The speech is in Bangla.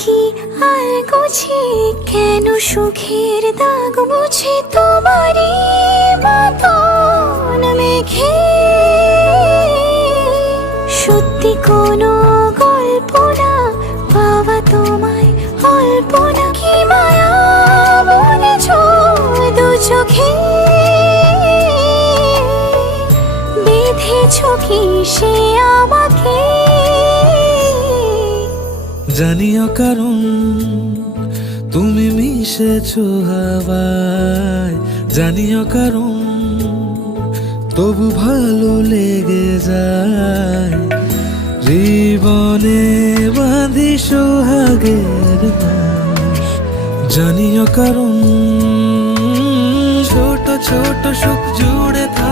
কি আলগোছে কেন সুখের দাগ মুছে তোমারই মতন মেঘে সত্যি কোনো গল্প না পাওয়া তোমায় অল্প না কি মায়া বুনেছ দু চোখে বেঁধেছ কি সে আমাকে জানিও কারণ তুমি মিশেছো হাওয়ায়, জানিও কারণ তবু ভালো লেগে যায়। জীবনে বাঁধি সোহাগের মালা, জানিও কারণ ছোট ছোট সুখ জুড়ে থাকে।